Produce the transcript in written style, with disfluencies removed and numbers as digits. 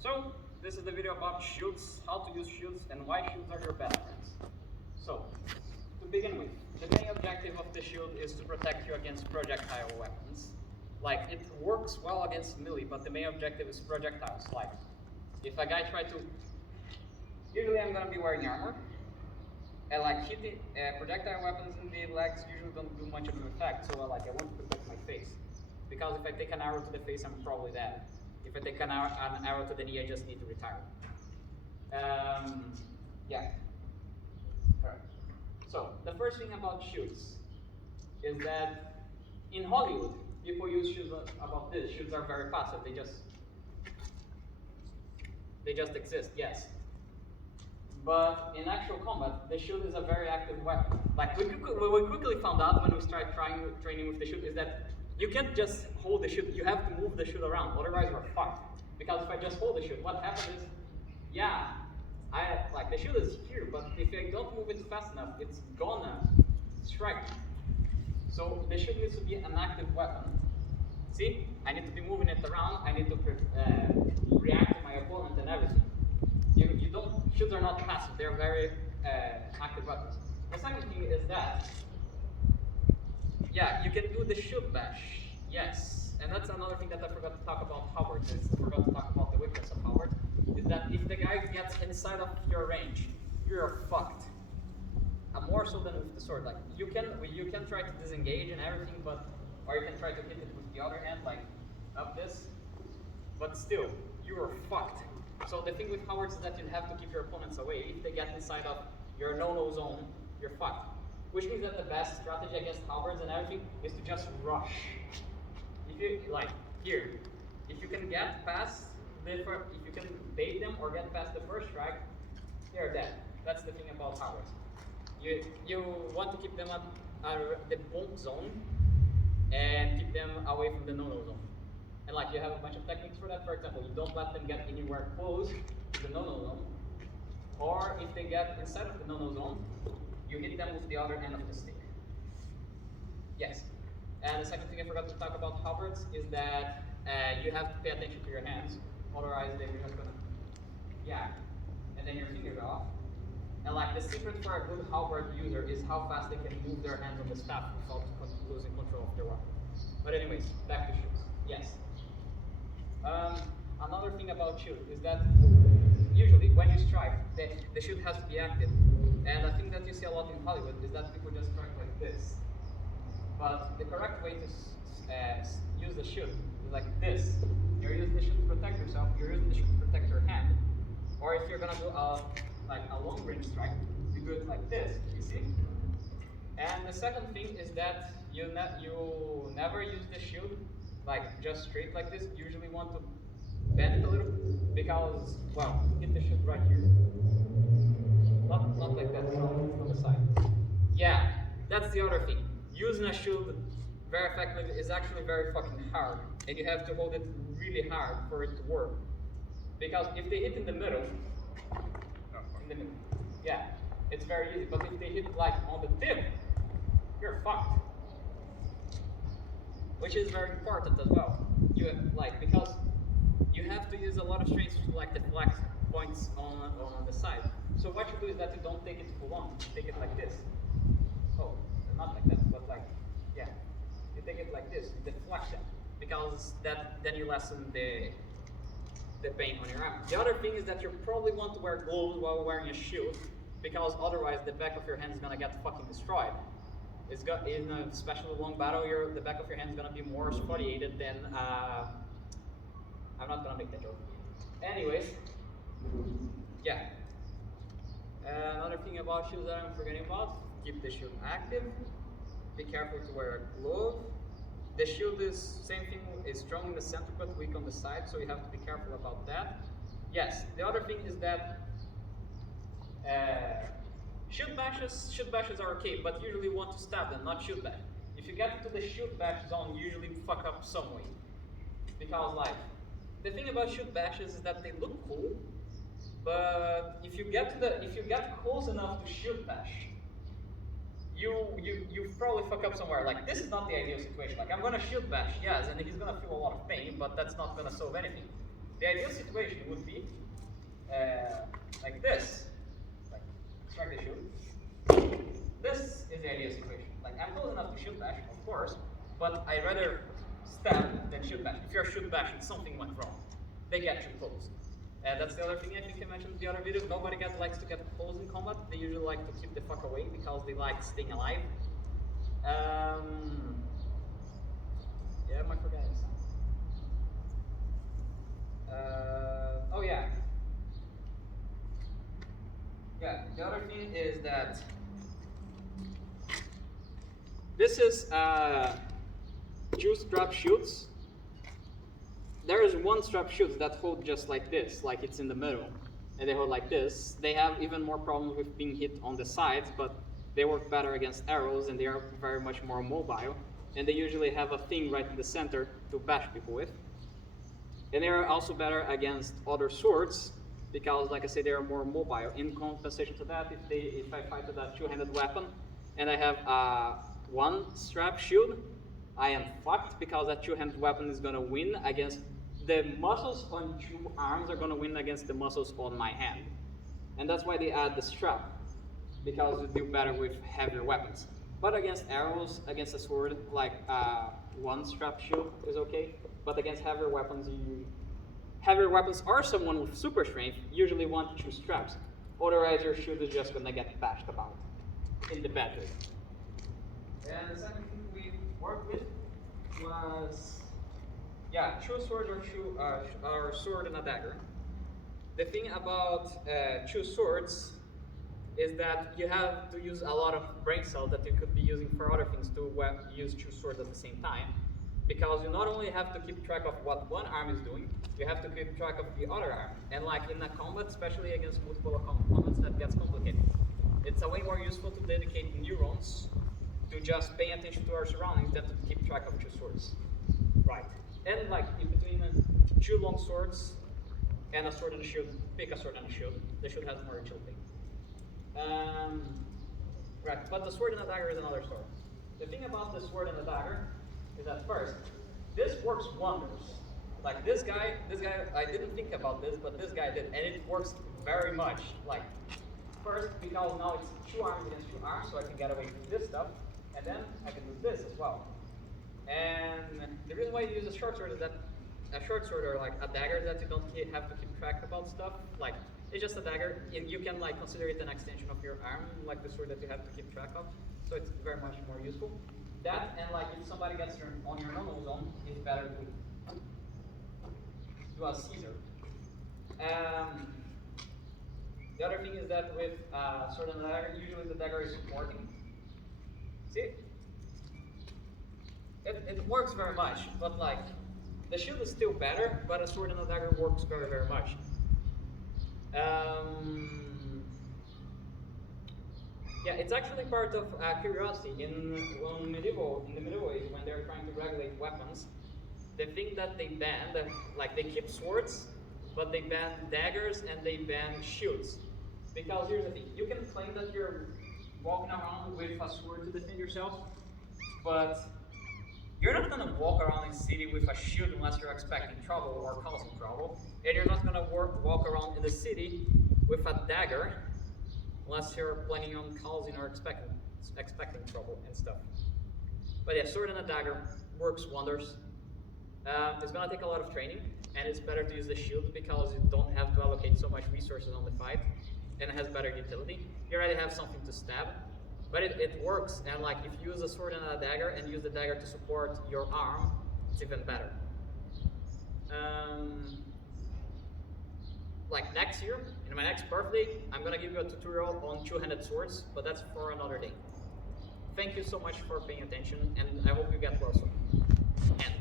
So, this is the video about shields, how to use shields, and why shields are your best friends. So, to begin with, the main objective of the shield is to protect you against projectile weapons. Like, it works well against melee, but the main objective is projectiles. Like, if a guy try to... Usually I'm gonna be wearing armor, and like hitting projectile weapons in the legs usually don't do much of an effect, so like I want to protect my face. Because if I take an arrow to the face, I'm probably dead. If I take an arrow to the knee, I just need to retire. Yeah. Alright. So, the first thing about shields is that in Hollywood, people use shields about this. Shields are very passive, they just exist, yes. But in actual combat, the shield is a very active weapon. Like what we quickly found out when we started training with the shield is that you can't just hold the shield, you have to move the shield around, otherwise you're fucked. Because if I just hold the shield, what happens is, yeah, the shield is here, but if I don't move it fast enough, it's gonna strike me. So the shield needs to be an active weapon. See, I need to be moving it around, I need to react to my opponent and everything. You don't, shields are not passive, they're very active weapons. The second thing is that, yeah, you can do the shield bash, yes. And that's another thing that I forgot to talk about Howard, I forgot to talk about the weakness of Howard, is that if the guy gets inside of your range, you're fucked. More so than with the sword, like, you can try to disengage and everything, but, or you can try to hit it with the other hand, like, up this, but still, you are fucked. So the thing with Howards is that you have to keep your opponents away. If they get inside of your no-no zone, you're fucked. Which means that the best strategy against Howards and everything is to just rush. If you, like, here, if you can get past if you can bait them or get past the first strike, they're dead. That's the thing about Howards. You want to keep them at the bomb zone and keep them away from the no-no zone. And like you have a bunch of techniques for that. For example, you don't let them get anywhere close to the no-no zone. Or if they get inside of the no-no zone, you hit them with the other end of the stick. Yes. And the second thing I forgot to talk about halberds is that you have to pay attention to your hands. Otherwise, they're just gonna, yeah. And then your fingers are off. And like the secret for a good halberd user is how fast they can move their hands on the staff without losing control of their weapon. But anyways, back to shields. Yes. Another thing about shield is that usually when you strike, the shield has to be active. And the thing that you see a lot in Hollywood is that people just strike like this. But the correct way to use the shield is like this. You're using the shield to protect yourself, you're using the shield to protect your hand. Or if you're gonna do a long range strike, you do it like this, you see? And the second thing is that you never use the shield like just straight like this. You usually want to bend it a little because, well, hit the shield right here. Not like that, from the side. Yeah, that's the other thing. Using a shield very effectively is actually very fucking hard, and you have to hold it really hard for it to work. Because if they hit in the middle, yeah, it's very easy. But if they hit like on the tip, you're fucked. Which is very important as well. Because you have to use a lot of strength to like deflect points on the side. So what you do is that you don't take it full on. You take it like this. Oh, not like that, but like, yeah. You take it like this, you deflect it. Because then you lessen the pain on your arm. The other thing is that you probably want to wear gloves while wearing a shield, because otherwise the back of your hand is gonna get fucking destroyed. In a especially long battle, the back of your hand is gonna be more spoliated than. I'm not gonna make that joke. Anyways, yeah. Another thing about shields that I'm forgetting about: keep the shield active. Be careful to wear a glove. The shield is same thing, is strong in the center but weak on the side, so you have to be careful about that. Yes, the other thing is that shield bashes are okay, but usually you want to stab them, not shield bash. If you get into the shield bash zone, you usually fuck up some way. Because like, the thing about shield bashes is that they look cool, but if you get close enough to shield bash, you probably fuck up somewhere. Like, this is not the ideal situation. Like, I'm gonna shield bash, yes, and he's gonna feel a lot of pain, but that's not gonna solve anything. The ideal situation would be like this. Like, strike the shield. This is the ideal situation. Like, I'm close enough to shield bash, of course, but I'd rather stab than shield bash. If you're shield bashing, something went wrong. They get you close. That's the other thing I think I mentioned in the other videos. Nobody likes to get close in combat. They usually like to keep the fuck away because they like staying alive. Yeah, am I forgetting something? Oh yeah. Yeah, the other thing is that this is two strap shields. There is one strap shield that hold just like this, like it's in the middle, and they hold like this. They have even more problems with being hit on the sides, but they work better against arrows, and they are very much more mobile. And they usually have a thing right in the center to bash people with. And they are also better against other swords, because, like I said, they are more mobile. In compensation to that, if I fight with a two-handed weapon, and I have one strap shield, I am fucked because that two-handed weapon is gonna win against the muscles on two arms are gonna win against the muscles on my hand. And that's why they add the strap, because you do better with heavier weapons. But against arrows, against a sword, like one strap shield is okay. But against heavier weapons, or someone with super strength usually want to choose straps. Otherwise, your shield is just gonna get bashed about in the bad way. And the second thing we worked with was, yeah, true sword or sword and a dagger. The thing about true swords is that you have to use a lot of brain cells that you could be using for other things to use two swords at the same time. Because you not only have to keep track of what one arm is doing, you have to keep track of the other arm. And like in a combat, especially against multiple combats, that gets complicated. It's a way more useful to dedicate neurons to just paying attention to our surroundings than to keep track of two swords. Right. And like in between two long swords and a sword and a shield, pick a sword and a shield. The shield has more utility. Right, but the sword and the dagger is another story. The thing about the sword and the dagger is that first, this works wonders. Like this guy, I didn't think about this, but this guy did, and it works very much. Like, first, because now it's two arms against two arms, so I can get away from this stuff, and then I can do this as well. And the reason why you use a short sword is that a short sword or like a dagger that you don't have to keep track about stuff. Like, it's just a dagger. You can like consider it an extension of your arm, like the sword that you have to keep track of. So it's very much more useful. That and like if somebody gets on your normal zone, it's better to do a Caesar. The other thing is that with sword and dagger, usually the dagger is supporting. See? It works very much, but like the shield is still better, but a sword and a dagger works very, very much. Yeah, it's actually part of curiosity. In the medieval age, when they're trying to regulate weapons, the thing that they banned, like they keep swords, but they ban daggers and they ban shields. Because here's the thing, you can claim that you're walking around with a sword to defend yourself, but you're not going to walk around in the city with a shield unless you're expecting trouble or causing trouble. And you're not going to walk around in the city with a dagger unless you're planning on causing or expecting trouble and stuff. But yeah, sword and a dagger works wonders. It's going to take a lot of training, and it's better to use the shield because you don't have to allocate so much resources on the fight, and it has better utility. You already have something to stab. But it works, and like if you use a sword and a dagger and use the dagger to support your arm, it's even better. Like next year, in my next birthday, I'm gonna give you a tutorial on two-handed swords, but that's for another day. Thank you so much for paying attention, and I hope you get well soon. End.